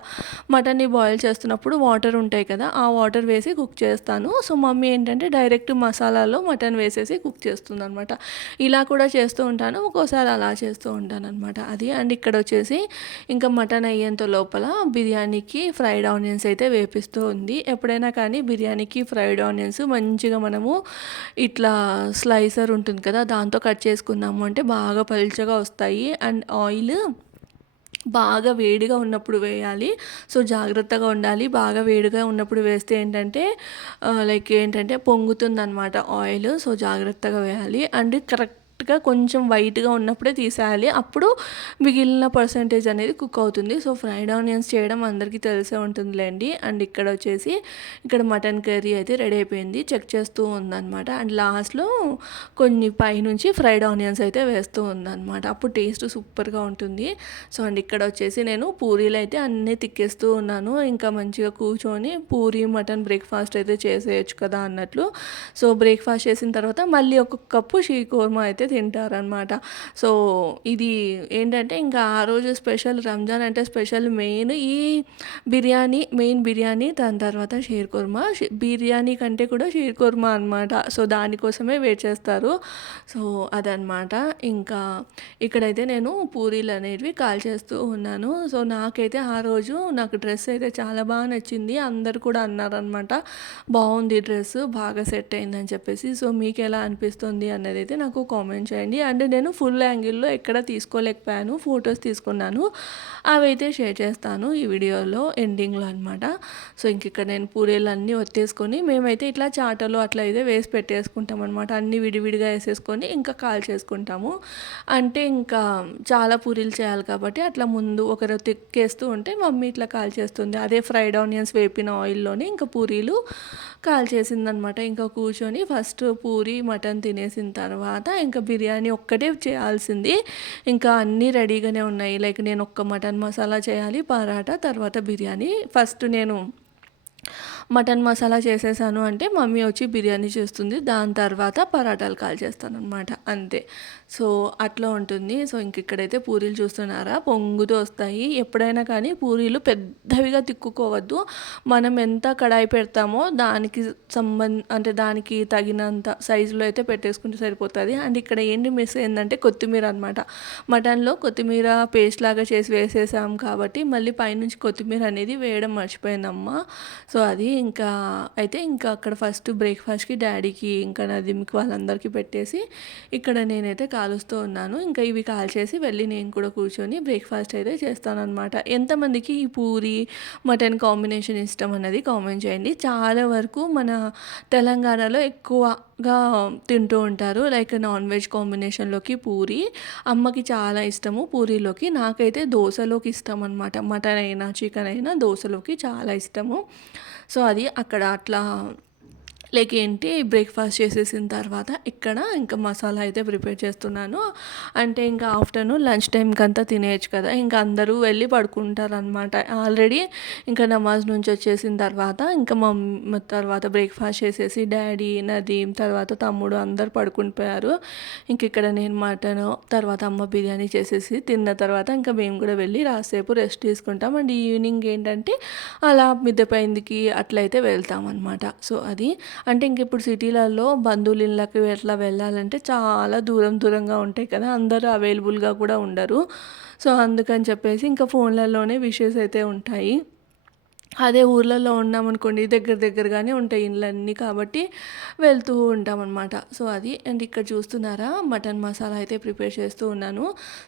మటన్ని బాయిల్ చేస్తున్నప్పుడు వాటర్ ఉంటాయి కదా ఆ వాటర్ వేసి కుక్ చేస్తాను. సో, మమ్మీ ఏంటంటే డైరెక్ట్ మసాలాలో మటన్ వేసేసి కుక్ చేస్తుందనమాట. ఇలా కూడా చేస్తూ ఉంటాను. ఒక్కోసారి అలా చేస్తూ ఉంటానన్నమాట. అది అండ్ ఇక్కడ వచ్చేసి ఇంకా మటన్ అయ్యేంత లోపల బిర్యానీకి ఫ్రైడ్ ఆనియన్స్ అయితే వేపిస్తూ ఉంది. ఎప్పుడైనా కానీ బిర్యానీకి ఫ్రైడ్ ఆనియన్స్ మంచిగా మనము ఇట్లా స్లైసర్ ఉంటుంది కదా దాంతో కట్ చేసుకున్నాము అంటే బాగా పలుచగా వస్తాయి. అండ్ ఆయిల్ బాగా వేడిగా ఉన్నప్పుడు వేయాలి. సో, జాగ్రత్తగా ఉండాలి. బాగా వేడిగా ఉన్నప్పుడు వేస్తే ఏంటంటే లైక్ ఏంటంటే పొంగుతుందనమాట ఆయిల్. సో, జాగ్రత్తగా వేయాలి. అండ్ కరెక్ట్గా కొంచెం వైట్గా ఉన్నప్పుడే తీసేయాలి. అప్పుడు మిగిలిన పర్సంటేజ్ అనేది కుక్ అవుతుంది. సో, ఫ్రైడ్ ఆనియన్స్ చేయడం అందరికీ తెలిసే ఉంటుందిలేండి. అండ్ ఇక్కడ మటన్ కర్రీ అయితే రెడీ అయిపోయింది. చెక్ చేస్తూ ఉందన్నమాట. అండ్ లాస్ట్లో కొన్ని పైనుంచి ఫ్రైడ్ ఆనియన్స్ అయితే వేస్తూ ఉందన్నమాట. అప్పుడు టేస్ట్ సూపర్గా ఉంటుంది. సో, అండ్ ఇక్కడ వచ్చేసి నేను పూరీలు అయితే అన్నీ తిక్కేస్తూ ఉన్నాను. ఇంకా మంచిగా కూర్చొని పూరీ మటన్ బ్రేక్ఫాస్ట్ అయితే చేసేయచ్చు కదా అన్నట్లు. సో, బ్రేక్ఫాస్ట్ చేసిన తర్వాత మళ్ళీ ఒక కప్పు షీర్ కుర్మా అయితే తింటారనమాట. సో, ఇది ఏంటంటే ఇంకా ఆ రోజు స్పెషల్ రంజాన్ అంటే స్పెషల్ మెయిన్ బిర్యానీ దాని తర్వాత షీర్ కుర్మా. బిర్యానీ కంటే కూడా షీర్ కుర్మా అనమాట. సో, దానికోసమే వెయిట్ చేస్తారు. సో, అదనమాట. ఇంకా ఇక్కడైతే నేను పూరీలు అనేటివి కాల్చేస్తూ ఉన్నాను. సో, నాకైతే ఆ రోజు నాకు డ్రెస్ అయితే చాలా బాగా నచ్చింది. అందరూ కూడా అన్నారనమాట బాగుంది డ్రెస్ బాగా సెట్ అయిందని చెప్పేసి. సో, మీకు ఎలా అనిపిస్తుంది అనేది అయితే నాకు కామెంట్ చేయండి. అండ్ నేను ఫుల్ యాంగిల్లో ఎక్కడ తీసుకోలేకపోయాను, ఫొటోస్ తీసుకున్నాను. అవైతే షేర్ చేస్తాను ఈ వీడియోలో ఎండింగ్లో అనమాట. సో, ఇక్కడ నేను పూరీలు అన్నీ ఒత్తేసుకొని మేమైతే ఇట్లా చాటలో అట్లా అయితే వేసి పెట్టేసుకుంటాం అనమాట. అన్నీ విడివిడిగా వేసేసుకొని ఇంకా కాల్చేసుకుంటాము. అంటే ఇంకా చాలా పూరీలు చేయాలి కాబట్టి అట్లా ముందు ఒకరు తిక్కేస్తూ ఉంటే మమ్మీ ఇట్లా కాల్చేస్తుంది. అదే ఫ్రైడ్ ఆనియన్స్ వేపిన ఆయిల్లోనే ఇంకా పూరీలు కాల్చేసిందనమాట. ఇంకా కూర్చొని ఫస్ట్ పూరి మటన్ తినేసిన తర్వాత ఇంకా బిర్యానీ ఒక్కటే చేయాల్సింది. ఇంకా అన్నీ రెడీగానే ఉన్నాయి. లైక్ నేను ఒక్క మటన్ మసాలా చేయాలి, పరాటా, తర్వాత బిర్యానీ. ఫస్ట్ నేను మటన్ మసాలా చేసేసాను అంటే మమ్మీ వచ్చి బిర్యానీ చేస్తుంది. దాని తర్వాత పరాటాలు కాల్చేస్తానన్నమాట అంతే. సో, అట్లా ఉంటుంది. సో, ఇక్కడైతే పూరీలు చూస్తున్నారా పొంగుతూ వస్తాయి. ఎప్పుడైనా కానీ పూరీలు పెద్దవిగా తిక్కుకోవద్దు. మనం ఎంత కడాయి పెడతామో దానికి అంటే దానికి తగినంత సైజులో అయితే పెట్టేసుకుంటే సరిపోతుంది. అండ్ ఇక్కడ ఏంటి మిస్ అయిందంటే కొత్తిమీర అనమాట. మటన్లో కొత్తిమీర పేస్ట్ లాగా చేసి వేసేసాం కాబట్టి మళ్ళీ పైనుంచి కొత్తిమీర అనేది వేయడం మర్చిపోయిందమ్మ. సో, అది ఇంకా అక్కడ ఫస్ట్ బ్రేక్ఫాస్ట్కి డాడీకి ఇంకా నదీమ్కి వాళ్ళందరికీ పెట్టేసి ఇక్కడ నేనైతే కాలుస్తూ ఉన్నాను. ఇంకా ఇవి కాల్చేసి వెళ్ళి నేను కూడా కూర్చొని బ్రేక్ఫాస్ట్ అయితే చేస్తానన్నమాట. ఎంతమందికి ఈ పూరి మటన్ కాంబినేషన్ ఇష్టం అన్నది కామెంట్ చేయండి. చాలా వరకు మన తెలంగాణలో ఎక్కువగా తింటూ ఉంటారు. లైక్ నాన్ వెజ్ కాంబినేషన్లోకి పూరి అమ్మకి చాలా ఇష్టము. పూరీలోకి నాకైతే దోశలోకి ఇష్టం అనమాట. మటన్ అయినా చికెన్ అయినా దోశలోకి చాలా ఇష్టము. సో, అది అక్కడ అట్లా లైక్ ఏంటి బ్రేక్ఫాస్ట్ చేసేసిన తర్వాత ఇక్కడ ఇంకా మసాలా అయితే ప్రిపేర్ చేస్తున్నాను. అంటే ఇంకా ఆఫ్టర్నూన్ లంచ్ టైంకి అంతా తినేయచ్చు కదా, ఇంకా అందరూ వెళ్ళి పడుకుంటారనమాట. ఆల్రెడీ ఇంకా నమాజ్ నుంచి వచ్చేసిన తర్వాత ఇంకా తర్వాత బ్రేక్ఫాస్ట్ చేసేసి డాడీ, నదీం, తర్వాత తమ్ముడు అందరు పడుకుని పోయారు. ఇంక ఇక్కడ నేను మటన్, తర్వాత అమ్మ బిర్యానీ చేసేసి తిన్న తర్వాత ఇంకా మేము కూడా వెళ్ళి రాసేపు రెస్ట్ తీసుకుంటాం. అండ్ ఈవినింగ్ ఏంటంటే అలా మిద్దె పైందికి అట్లయితే వెళ్తాం అనమాట. సో అది అంటే ఇంక ఇప్పుడు సిటీలలో బంధువుల ఇళ్ళకి ఎట్లా వెళ్ళాలంటే చాలా దూరంగా ఉంటాయి కదా, అందరూ అవైలబుల్గా కూడా ఉండరు. సో అందుకని చెప్పేసి ఇంకా ఫోన్లలోనే విషెస్ అయితే ఉంటాయి. అదే ఊర్లలో ఉన్నామనుకోండి దగ్గరగానే ఉంటాయి ఇండ్లన్నీ, కాబట్టి వెళ్తూ ఉంటామన్నమాట. సో అది. అండ్ ఇక్కడ చూస్తున్నారా మటన్ మసాలా అయితే ప్రిపేర్ చేస్తూ ఉన్నాను.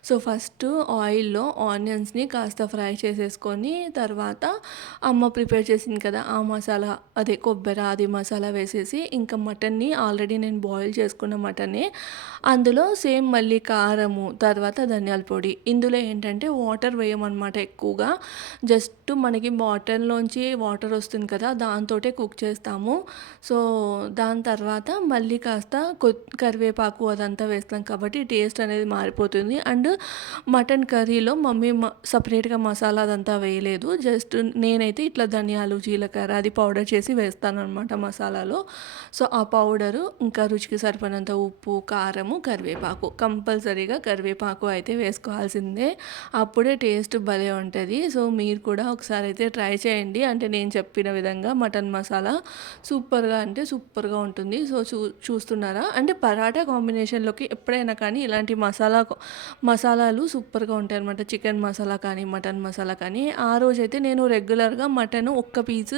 సో ఫస్ట్ ఆయిల్లో ఆనియన్స్ని కాస్త ఫ్రై చేసేసుకొని తర్వాత అమ్మ ప్రిపేర్ చేసింది కదా ఆ మసాలా, అదే కొబ్బరి అది మసాలా వేసేసి ఇంకా మటన్ని ఆల్రెడీ నేను బాయిల్ చేసుకున్న మటనే అందులో సేమ్ మళ్ళీ కారము, తర్వాత ధనియాల పొడి. ఇందులో ఏంటంటే వాటర్ వేయమన్నమాట ఎక్కువగా, జస్ట్ మనకి బాటిల్లోంచి వాటర్ వస్తుంది కదా దాంతోటే కుక్ చేస్తాము. సో దాని తర్వాత మళ్ళీ కాస్త కరివేపాకు అదంతా వేస్తాం కాబట్టి టేస్ట్ అనేది మారిపోతుంది. అండ్ మటన్ కర్రీలో మమ్మీ సపరేట్గా మసాలా అదంతా వేయలేదు, జస్ట్ నేనైతే ఇట్లా ధనియాలు, జీలకర్ర అది పౌడర్ చేసి వేస్తాను అనమాట మసాలాలో. సో ఆ పౌడరు, ఇంకా రుచికి సరిపడినంత ఉప్పు, కారము, కరివేపాకు, కంపల్సరీగా కరివేపాకు అయితే వేసుకోవాల్సిందే, అప్పుడే టేస్ట్ భలే ఉంటుంది. సో మీరు కూడా ఒకసారి అయితే ట్రై చేయండి. అంటే నేను చెప్పిన విధంగా మటన్ మసాలా సూపర్గా ఉంటుంది. సో చూస్తున్నారా, అంటే పరాటా కాంబినేషన్లోకి ఎప్పుడైనా కానీ ఇలాంటి మసాలాలు సూపర్గా ఉంటాయి అనమాట. చికెన్ మసాలా కానీ మటన్ మసాలా కానీ. ఆ రోజైతే నేను రెగ్యులర్గా మటన్ ఒక్క పీస్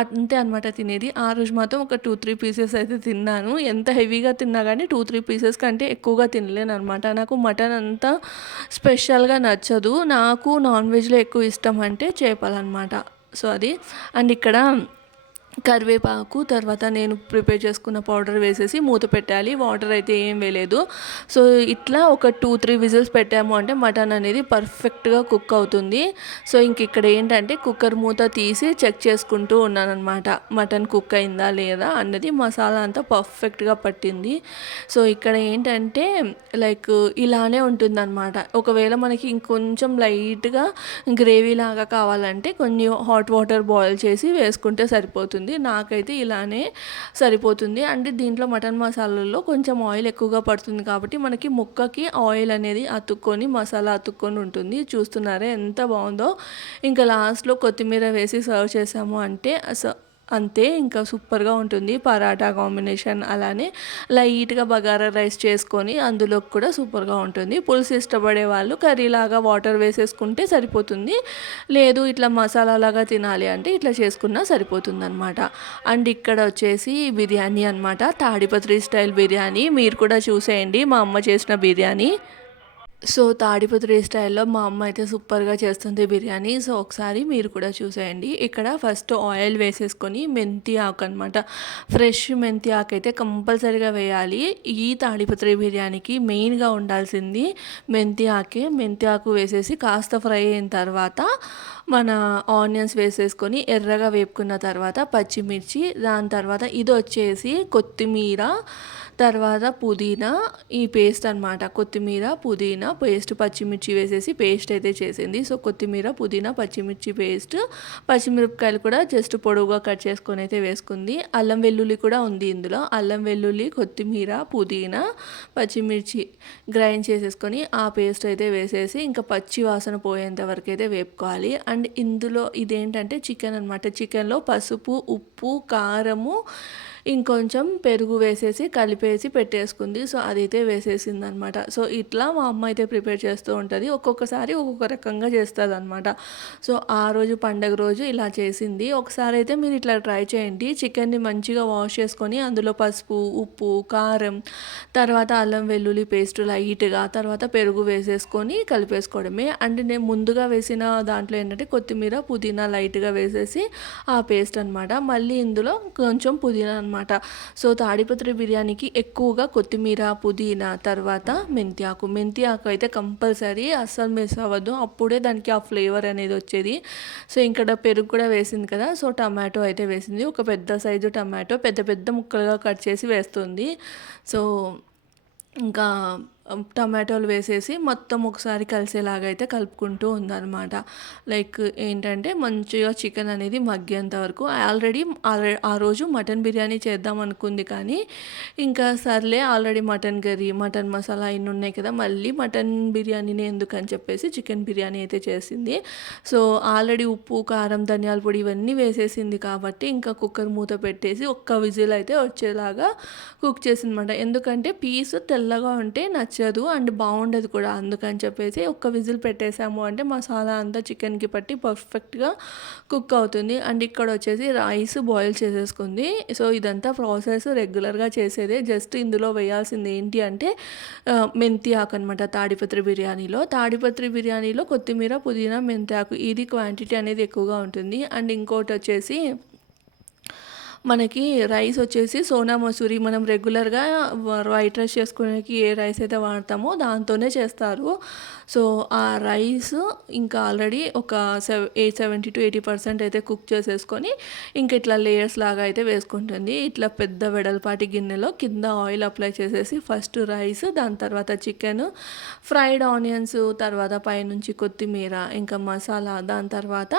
అంతే అనమాట తినేది. ఆ రోజు మాత్రం ఒక 2-3 పీసెస్ అయితే తిన్నాను. ఎంత హెవీగా తిన్నా కానీ 2-3 పీసెస్ కంటే ఎక్కువగా తినలేను అనమాట. నాకు మటన్ అంతా స్పెషల్గా నచ్చదు. నాకు నాన్ వెజ్లో ఎక్కువ ఇష్టం అంటే చేపలన్నమాట. సో అది. అండ్ ఇక్కడ కరివేపాకు, తర్వాత నేను ప్రిపేర్ చేసుకున్న పౌడర్ వేసేసి మూత పెట్టాలి. వాటర్ అయితే ఏం వేయలేదు. సో ఇట్లా ఒక 2-3 విజిల్స్ పెట్టాము అంటే మటన్ అనేది పర్ఫెక్ట్గా కుక్ అవుతుంది. సో ఇంక ఇక్కడ ఏంటంటే కుక్కర్ మూత తీసి చెక్ చేసుకుంటూ ఉన్నానన్నమాట, మటన్ కుక్ అయిందా లేదా అన్నది. మసాలా అంతా పర్ఫెక్ట్గా పట్టింది. సో ఇక్కడ ఏంటంటే లైక్ ఇలానే ఉంటుందన్నమాట. ఒకవేళ మనకి ఇంకొంచెం లైట్గా గ్రేవీ లాగా కావాలంటే కొన్ని హాట్ వాటర్ బాయిల్ చేసి వేసుకుంటే సరిపోతుంది. నాకైతే ఇలానే సరిపోతుంది. అంటే దీంట్లో మటన్ మసాలాలో కొంచెం ఆయిల్ ఎక్కువగా పడుతుంది కాబట్టి మనకి ముక్కకి ఆయిల్ అనేది అతుక్కొని మసాలా అతుక్కొని ఉంటుంది. చూస్తున్నారా ఎంత బాగుందో. ఇంకా లాస్ట్లో కొత్తిమీర వేసి సర్వ్ చేసాము అంటే అంతే, ఇంకా సూపర్గా ఉంటుంది పరాటా కాంబినేషన్. అలానే లైట్గా బగారా రైస్ చేసుకొని అందులోకి కూడా సూపర్గా ఉంటుంది. పులుసు ఇష్టపడే వాళ్ళు కర్రీలాగా వాటర్ వేసేసుకుంటే సరిపోతుంది, లేదు ఇట్లా మసాలాలాగా తినాలి అంటే ఇట్లా చేసుకున్నా సరిపోతుంది అనమాట. అండ్ ఇక్కడ వచ్చేసి బిర్యానీ అనమాట, తాడిపత్రి స్టైల్ బిర్యానీ. మీరు కూడా చూసేయండి మా అమ్మ చేసిన బిర్యానీ. సో తాడిపత్రి స్టైల్లో మా అమ్మ అయితే సూపర్గా చేస్తుంది బిర్యానీ. సో ఒకసారి మీరు కూడా చూసేయండి. ఇక్కడ ఫస్ట్ ఆయిల్ వేసేసుకొని మెంతి ఆకు అనమాట, ఫ్రెష్ మెంతి ఆకు అయితే కంపల్సరీగా వేయాలి. ఈ తాడిపత్రి బిర్యానీకి మెయిన్గా ఉండాల్సింది మెంతి ఆకే. మెంతి ఆకు వేసేసి కాస్త ఫ్రై అయిన తర్వాత మన ఆనియన్స్ వేసేసుకొని ఎర్రగా వేపుకున్న తర్వాత పచ్చిమిర్చి, దాని తర్వాత ఇది వచ్చేసి కొత్తిమీర, తర్వాత పుదీనా ఈ పేస్ట్ అనమాట. కొత్తిమీర, పుదీనా పేస్ట్, పచ్చిమిర్చి వేసేసి పేస్ట్ అయితే చేసింది. సో కొత్తిమీర, పుదీనా, పచ్చిమిర్చి పేస్ట్, పచ్చిమిరపకాయలు కూడా జస్ట్ పొడవుగా కట్ చేసుకొని అయితే వేసుకుంది. అల్లం వెల్లుల్లి కూడా ఉంది ఇందులో. అల్లం వెల్లుల్లి, కొత్తిమీర, పుదీనా, పచ్చిమిర్చి గ్రైండ్ చేసేసుకొని ఆ పేస్ట్ అయితే వేసేసి ఇంకా పచ్చి వాసన పోయేంత వరకు అయితే వేపుకోవాలి. అండ్ ఇందులో ఇదేంటంటే చికెన్ అనమాట. చికెన్లో పసుపు, ఉప్పు, కారము, ఇంకొంచెం పెరుగు వేసేసి కలిపేసి పెట్టేసుకుంది. సో అదైతే వేసేసింది అనమాట. సో ఇట్లా మా అమ్మ అయితే ప్రిపేర్ చేస్తూ ఉంటుంది. ఒక్కొక్కసారి ఒక్కొక్క రకంగా చేస్తుంది అనమాట. సో ఆ రోజు పండగ రోజు ఇలా చేసింది. ఒకసారి అయితే మీరు ఇట్లా ట్రై చేయండి. చికెన్ని మంచిగా వాష్ చేసుకొని అందులో పసుపు, ఉప్పు, కారం, తర్వాత అల్లం వెల్లుల్లి పేస్ట్ లైట్గా, తర్వాత పెరుగు వేసేసుకొని కలిపేసుకోవడమే. అండ్ నేను ముందుగా వేసిన దాంట్లో ఏంటంటే కొత్తిమీర, పుదీనా లైట్గా వేసేసి ఆ పేస్ట్ అనమాట. మళ్ళీ ఇందులో కొంచెం పుదీనా అనమాట అనమాట. సో తాడిపత్రి బిర్యానీకి ఎక్కువగా కొత్తిమీర, పుదీనా, తర్వాత మెంతి ఆకు అయితే కంపల్సరీ అస్సలు మిస్ అవ్వద్దు. అప్పుడే దానికి ఆ ఫ్లేవర్ అనేది వచ్చేది. సో ఇక్కడ పెరుగు కూడా వేసింది కదా, సో టమాటో అయితే వేసింది. ఒక పెద్ద సైజు టమాటో పెద్ద పెద్ద ముక్కలుగా కట్ చేసి వేస్తుంది. సో ఇంకా టమాటోలు వేసేసి మొత్తం ఒకసారి కలిసేలాగా అయితే కలుపుకుంటూ ఉందన్నమాట. లైక్ ఏంటంటే మంచిగా చికెన్ అనేది మగ్గేంత వరకు. ఆల్రెడీ ఆ రోజు మటన్ బిర్యానీ చేద్దాం అనుకుంది, కానీ ఇంకా సర్లే already mutton curry, mutton masala ఇన్ని ఉన్నాయి కదా, మళ్ళీ మటన్ బిర్యానీని ఎందుకని చెప్పేసి చికెన్ బిర్యానీ అయితే చేసింది. సో ఆల్రెడీ ఉప్పు, కారం, ధనియాల పొడి ఇవన్నీ వేసేసింది కాబట్టి ఇంకా కుక్కర్ మూత పెట్టేసి ఒక్క విజిల్ అయితే వచ్చేలాగా కుక్ చేసిందన్నమాట. ఎందుకంటే పీస్ తెల్లగా ఉంటే నచ్చదు అండ్ బాగుండదు కూడా. అందుకని చెప్పేసి ఒక్క విజిల్ పెట్టేసాము అంటే మసాలా అంతా చికెన్కి పట్టి పర్ఫెక్ట్గా కుక్ అవుతుంది. అండ్ ఇక్కడ వచ్చేసి రైస్ బాయిల్ చేసేసుకుంది. సో ఇదంతా ప్రాసెస్ రెగ్యులర్గా చేసేదే. జస్ట్ ఇందులో వేయాల్సింది ఏంటి అంటే మెంతి ఆకు అనమాట. తాడిపత్రి బిర్యానీలో కొత్తిమీర, పుదీనా, మెంతి ఆకు ఇది క్వాంటిటీ అనేది ఎక్కువగా ఉంటుంది. అండ్ ఇంకోటి వచ్చేసి మనకి రైస్ వచ్చేసి సోనా మసూరి, మనం రెగ్యులర్గా వైట్ రైస్ చేసుకునేకి ఏ రైస్ అయితే వాడతామో దాంతోనే చేస్తారు. సో ఆ రైస్ ఇంకా ఆల్రెడీ ఒక 70-80% అయితే కుక్ చేసేసుకొని ఇంక ఇట్లా లేయర్స్ లాగా అయితే వేసుకుంటుంది. ఇట్లా పెద్ద వెడల్పాటి గిన్నెలో కింద ఆయిల్ అప్లై చేసేసి ఫస్ట్ రైస్, దాని తర్వాత చికెన్, ఫ్రైడ్ ఆనియన్స్, తర్వాత పైనుంచి కొత్తిమీర, ఇంకా మసాలా, దాని తర్వాత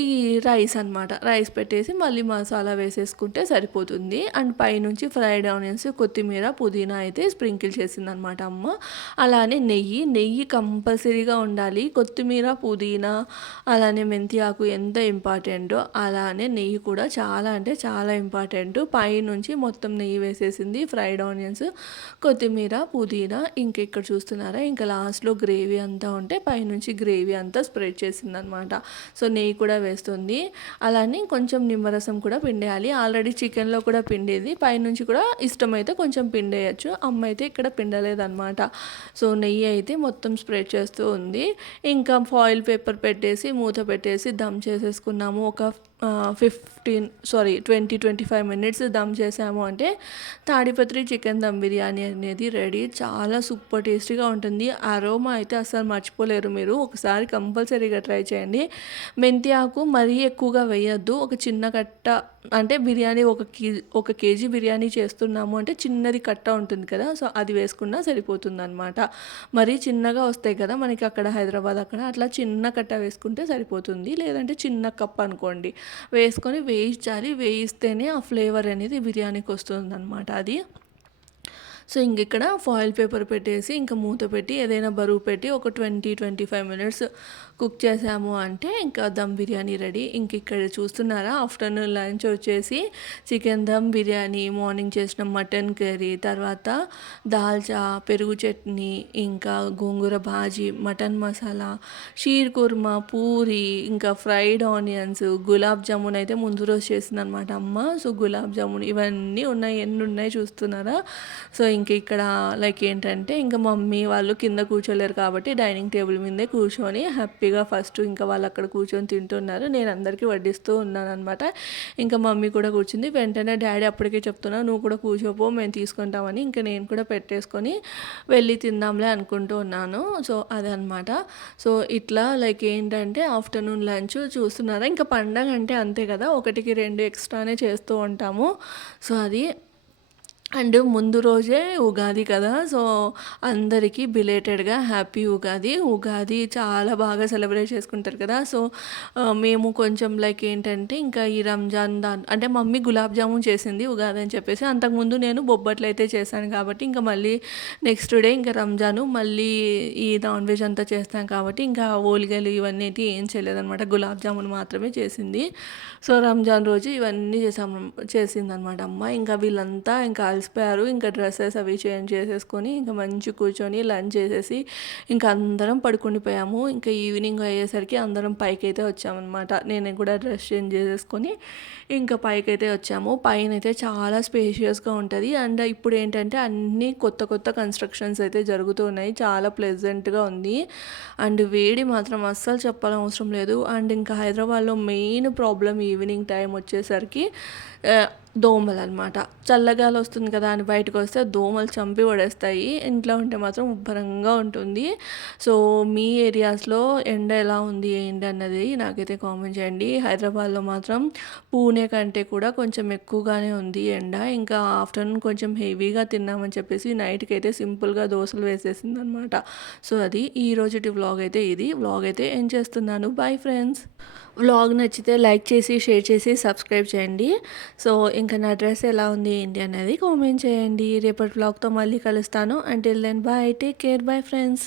ఈ రైస్ అనమాట. రైస్ పెట్టేసి మళ్ళీ మసాలా వేసేసుకుంటే సరిపోతుంది. అండ్ పైనుంచి ఫ్రైడ్ ఆనియన్స్, కొత్తిమీర, పుదీనా అయితే స్ప్రింకిల్ చేసిందనమాట అమ్మ. అలానే నెయ్యి కంపల్సరీగా ఉండాలి. కొత్తిమీర, పుదీనా, అలానే మెంతి ఆకు ఎంత ఇంపార్టెంటో అలానే నెయ్యి కూడా చాలా అంటే చాలా ఇంపార్టెంట్. పైనుంచి మొత్తం నెయ్యి వేసేసింది. ఫ్రైడ్ ఆనియన్స్, కొత్తిమీర, పుదీనా, ఇంక ఇక్కడ చూస్తున్నారా ఇంకా లాస్ట్లో గ్రేవీ అంతా ఉంటే పైనుంచి గ్రేవీ అంతా స్ప్రెడ్ చేసిందనమాట. సో నెయ్యి కూడా వేస్తుంది. అలానే కొంచెం నిమ్మరసం కూడా పిండేయాలి. ఆల్రెడీ చికెన్లో కూడా పిండేది, పైనుంచి కూడా ఇష్టమైతే కొంచెం పిండేయచ్చు. అమ్మ అయితే ఇక్కడ పిండలేదన్నమాట. సో నెయ్యి అయితే మొత్తం స్ప్రెడ్ చేస్తూ ఉంది. ఇంకా ఫాయిల్ పేపర్ పెట్టేసి మూత పెట్టేసి దమ్ చేసేసుకున్నాము. ఒక 20-25 మినిట్స్ దమ్ చేసాము అంటే తాడిపత్రి చికెన్ దమ్ బిర్యానీ అనేది రెడీ. చాలా సూపర్ టేస్టీగా ఉంటుంది. అరోమా అయితే అస్సలు మర్చిపోలేరు మీరు. ఒకసారి కంపల్సరీగా ట్రై చేయండి. మెంతి ఆకు మరీ ఎక్కువగా వేయద్దు. ఒక చిన్న కట్ట, అంటే బిర్యానీ ఒక కేజీ బిర్యానీ చేస్తున్నాము అంటే చిన్నది కట్ట ఉంటుంది కదా, సో అది వేసుకున్నా సరిపోతుంది అనమాట. మరీ చిన్నగా వస్తాయి కదా మనకి అక్కడ హైదరాబాద్ అక్కడ, అట్లా చిన్న కట్ట వేసుకుంటే సరిపోతుంది. లేదంటే చిన్న కప్ అనుకోండి, వేసుకొని వేయించాలి. వేయిస్తేనే ఆ ఫ్లేవర్ అనేది బిర్యానీకి వస్తుంది అనమాట అది. సో ఇంక ఇక్కడ ఫాయిల్ పేపర్ పెట్టేసి ఇంకా మూత పెట్టి ఏదైనా బరువు పెట్టి ఒక 20-25 మినిట్స్ కుక్ చేసాము అంటే ఇంకా దమ్ బిర్యానీ రెడీ. ఇంక ఇక్కడ చూస్తున్నారా ఆఫ్టర్నూన్ లంచ్ వచ్చేసి చికెన్ దమ్ బిర్యానీ, మార్నింగ్ చేసిన మటన్ కర్రీ, తర్వాత దాల్చా, పెరుగు చట్నీ, ఇంకా గోంగూర భాజీ, మటన్ మసాలా, షీర్ కుర్మా, పూరి, ఇంకా ఫ్రైడ్ ఆనియన్స్, గులాబ్ జామున్ అయితే ముందు రోజు చేసిందనమాట అమ్మ. సో గులాబ్ జామున్ ఇవన్నీ ఉన్నాయి. ఎన్ని ఉన్నాయి చూస్తున్నారా. సో ఇంక ఇక్కడ లైక్ ఏంటంటే ఇంకా మమ్మీ వాళ్ళు కింద కూర్చోలేరు కాబట్టి డైనింగ్ టేబుల్ మీదే కూర్చొని హ్యాపీగా ఫస్ట్ ఇంకా వాళ్ళు అక్కడ కూర్చొని తింటున్నారు. నేను అందరికీ వడ్డిస్తూ ఉన్నాను అనమాట. ఇంకా మమ్మీ కూడా కూర్చుంది. వెంటనే డాడీ అప్పటికే చెప్తున్నా, నువ్వు కూడా కూర్చోపో మేము తీసుకుంటామని. ఇంకా నేను కూడా పెట్టేసుకొని వెళ్ళి తిందాంలే అనుకుంటూ ఉన్నాను. సో అదనమాట. సో ఇట్లా లైక్ ఏంటంటే ఆఫ్టర్నూన్ లంచ్ చూస్తున్నారా. ఇంకా పండగ అంటే అంతే కదా, 1-2 ఎక్స్ట్రానే చేస్తూ ఉంటాము. సో అది. అండ్ ముందు రోజే ఉగాది కదా, సో అందరికీ బిలేటెడ్గా హ్యాపీ ఉగాది. ఉగాది చాలా బాగా సెలబ్రేట్ చేసుకుంటారు కదా. సో మేము కొంచెం లైక్ ఏంటంటే ఇంకా ఈ రంజాన్ అంటే మమ్మీ గులాబ్ జామున్ చేసింది ఉగాది అని చెప్పేసి, అంతకుముందు నేను బొబ్బట్లు అయితే చేశాను కాబట్టి ఇంకా మళ్ళీ నెక్స్ట్ డే ఇంకా రంజాను మళ్ళీ ఈ నాన్ వెజ్ అంతా చేస్తాం కాబట్టి ఇంకా ఓలిగలు ఇవన్నీ అయితే ఏం చేయలేదన్నమాట. గులాబ్ జామున్ మాత్రమే చేసింది. సో రంజాన్ రోజు ఇవన్నీ చేసిందనమాట అమ్మ. ఇంకా వీళ్ళంతా ఇంకా అలసిపోయారు. ఇంకా డ్రెస్సెస్ అవి చేంజ్ చేసేసుకొని ఇంకా మంచి కూర్చొని లంచ్ చేసేసి ఇంకా అందరం పడుకుండిపోయాము. ఇంకా ఈవినింగ్ అయ్యేసరికి అందరం పైకి అయితే వచ్చామన్నమాట. నేను కూడా డ్రెస్ చేంజ్ చేసేసుకొని ఇంకా పైకి అయితే వచ్చాము. పైన అయితే చాలా స్పేషియస్గా ఉంటుంది. అండ్ ఇప్పుడు ఏంటంటే అన్నీ కొత్త కొత్త కన్స్ట్రక్షన్స్ అయితే జరుగుతూ ఉన్నాయి. చాలా ప్లెజెంట్గా ఉంది. అండ్ వేడి మాత్రం అస్సలు చెప్పనవసరం లేదు. అండ్ ఇంకా హైదరాబాద్లో మెయిన్ ప్రాబ్లం ఈవినింగ్ టైం వచ్చేసరికి దోమలనమాట. చల్లగాలి వస్తుంది కదా అని బయటకొస్తే దోమలు చంపి పడేస్తాయి. ఇంట్లో ఉంటే మాత్రం ఉబ్బరంగా ఉంటుంది. సో, మీ ఏరియాస్‌లో ఎండ ఎలా ఉంది? ఏంటి అన్నది నాకైతే కామెంట్ చేయండి. హైదరాబాద్‌లో మాత్రం పూణే కంటే కూడా కొంచెం ఎక్కువగానే ఉంది ఎండ. ఇంకా ఆఫ్టర్‌నూన్ కొంచెం హెవీగా తిన్నామని చెప్పేసి నైట్‌కైతే సింపుల్‌గా దోసలు వేసేసిందనమాట. సో, అది ఈ రోజుటి వ్లాగ్ అయితే ఇది. వ్లాగ్ అయితే ఎండ్ చేస్తున్నాను. Bye friends. వ్లాగ్ నచ్చితే లైక్ చేసి, షేర్ చేసి, సబ్స్క్రైబ్ చేయండి. సో, ఇంకా నా డ్రెస్ ఎలా ఉంది ఏంటి అనేది కామెంట్ చేయండి. రేపటి వ్లాగ్‌తో మళ్ళీ కలుస్తాను. Until then bye. Take care. Bye friends.